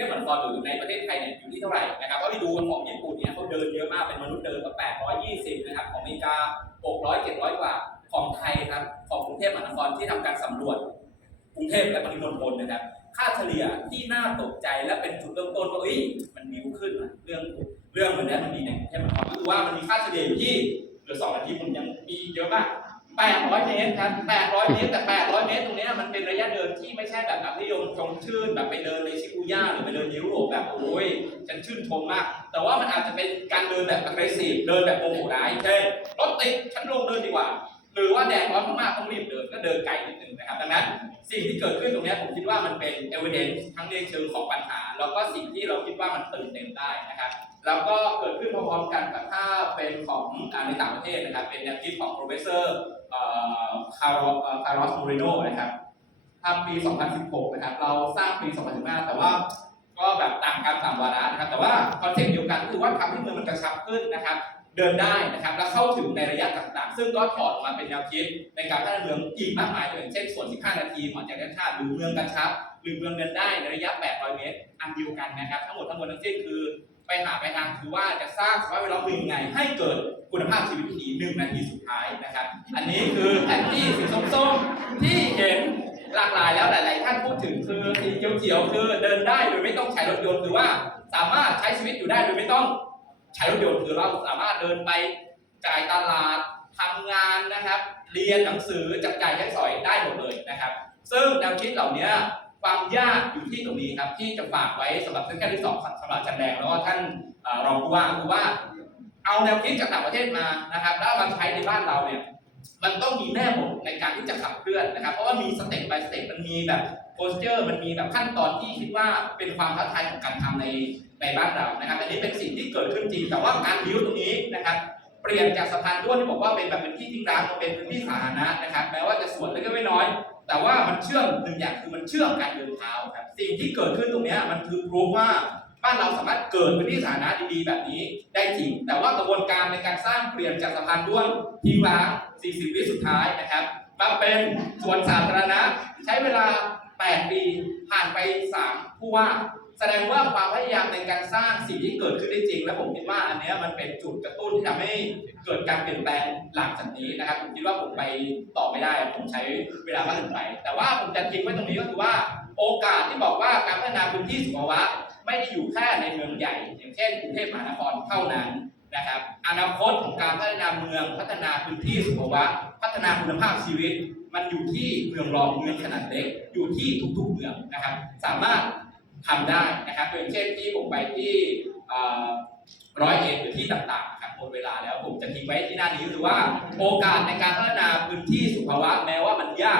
ทพมหานครหรือในประเทศไทยเนี่ยอยู่ที่เท่าไหร่นะครับก็ไปดูของญี่ปุ่นเนี่ยเขาเดินเยอะมากเป็นมนุษย์เดินก็820นะครับของอเมริกา 600 700 กว่าของไทยครับของกรุงเทพมหานครที่ทำการสำรวจกรุงเทพและปริมณฑลนะครับ ค่าเฉลี่ยที่น่าตกใจและเป็นจุดเริ่มต้นว่าเอ้ยมันมิวขึ้นเรื่องเรื่องมันนี้มันมีในกรุงเทพมหานครก็คือว่ามันมีค่าเฉลี่ยอยู่ที่เหลือสองนาทีผมยังมีเยอะมาก 800 เมตรครับ800 เมตรแต่ 800 เมตรตรงเนี้ยมันเป็นระยะเดินที่ไม่ใช่แบบแบบนิยมชมชื่นแบบไปเดินในชิบูย่าหรือไปเดินยุโรปแบบโอ้ยฉันชื่นชมมาก แต่ว่ามันอาจจะเป็นการเดินแบบ aggressive เดินแบบโมโหร้ายเช่นรถติดฉันลงเดินดีกว่า หรือว่าแดดร้อนมากๆต้องรีบเดินก็เดินไกลนิดนึงนะครับ ดังนั้นสิ่งที่เกิดขึ้นตรงนี้ผมคิดว่ามันเป็น evidence ทั้งในเชิงของปัญหา แล้วก็สิ่งที่เราคิดว่ามันตื่นเต้นได้นะครับแล้วก็เกิดขึ้นพร้อมๆกันกับถ้าเป็นของอ่าในต่างประเทศนะครับ เป็นแนวคิดของ professor คาร์ลคาร์ลอสมูริโนนะครับทำปี 2016 นะครับ เราสร้างปี 2015 แต่ว่าก็แบบต่างกันต่ามวาระนะครับ แต่ว่าคอนเซ็ปต์เดียวกันคือว่าทำให้เมืองมันกระชับขึ้นนะครับ เดินได้นะครับและเข้าถึงในระยะต่างๆ ซึ่งก็ถอดมาเป็นแนวคิดในการพัฒนาเมืองอีกมากมายอย่างเช่นสวน 15 นาทีหมอจากชาติหรือเมืองกระชับ หรือเมืองเดินได้ในระยะ 800 เมตร อันเดียวกันนะครับ ทั้งหมดทั้งมวลทั้งสิ้นคือ ไปหาไปทางคือว่าจะสร้างสภาพแวดล้อมยังไง ให้เกิดคุณภาพชีวิตที่ดีหนึ่งนาทีสุดท้ายนะครับ อันนี้คือแผนที่สีส้มๆที่เห็นหลากหลายแล้วหลาย ๆ ท่านพูดถึงคือสีเขียวๆคือเดินได้โดยไม่ต้องใช้รถยนต์หรือว่าสามารถใช้ชีวิตอยู่ได้โดยไม่ต้อง ใช้รถยนต์คือเราสามารถเดินไปจ่ายตลาดทำงานนะครับ เรียนหนังสือจับจ่ายใช้สอยได้หมดเลยนะครับ ซึ่งแนวคิดเหล่านี้ความยากอยู่ที่ตรงนี้ครับที่จะฝากไว้สำหรับท่านแค่ที่สองสำหรับจันแดงแล้วก็ท่านรองผู้ว่าคือว่า เอาแนวคิดจากต่างประเทศมานะครับ แล้วมาใช้ในบ้านเราเนี่ย มันต้องมีแม่บทในการที่จะขับเคลื่อนนะครับ เพราะว่ามีสเต็ป by สเต็ปมันมีแบบโพสเจอร์มันมีแบบขั้นตอนที่คิดว่าเป็นความท้าทายของการทำในในบ้านเรานะครับ อันนี้เป็นสิ่งที่เกิดขึ้นจริง แต่ว่าการบิวตรงนี้นะครับ เปลี่ยนจากสะพานด้วนที่บอกว่าเป็นแบบเป็นที่ทิ้งร้างมาเป็นพื้นที่สาธารณะนะครับ แม้ว่าจะส่วนเล็กๆน้อย แต่ว่ามันเชื่อมหนึ่งอย่างคือมันเชื่อมการเดินเท้าครับ สิ่งที่เกิดขึ้นตรงนี้มันคือรู้ว่า บ้านเราสามารถเกิดพื้นที่สาธารณะดีๆ แบบนี้ได้จริง แต่ว่ากระบวนการในการสร้างเปลี่ยนจากสะพานด้วนทิ้งร้าง 40 วิสุดท้ายนะครับ มาเป็นสวนสาธารณะใช้เวลา 8 ปีผ่านไป 3 ผู้ว่า แสดงว่าความพยายามในการสร้างสิ่งที่เกิดขึ้นได้จริง และผมคิดว่าอันเนี้ยมันเป็นจุดกระตุ้นที่ทำให้เกิดการเปลี่ยนแปลงหลังจากนี้นะครับผมคิดว่าผมไปต่อไม่ได้ผมใช้เวลามากเกินไป แต่ว่าผมจะทิ้งไว้ตรงนี้ก็คือว่า โอกาสที่บอกว่าการพัฒนาพื้นที่สุขภาวะ ไม่ได้อยู่แค่ในเมืองใหญ่ อย่างเช่นกรุงเทพมหานครเท่านั้นนะครับอนาคตของการพัฒนาเมืองพัฒนาพื้นที่สุขภาวะพัฒนาคุณภาพชีวิต มันอยู่ที่เมืองรองเมืองขนาดเล็ก อยู่ที่ทุกๆเมืองนะครับ สามารถทำได้นะครับอย่างเช่นที่ผมไปที่ร้อยเอ็ดหรือที่ต่างๆครับหมดเวลาแล้วผมจะทิ้งไว้ที่หน้านี้คือว่าโอกาสในการพัฒนาพื้นที่สุขภาวะแม้ว่ามันยาก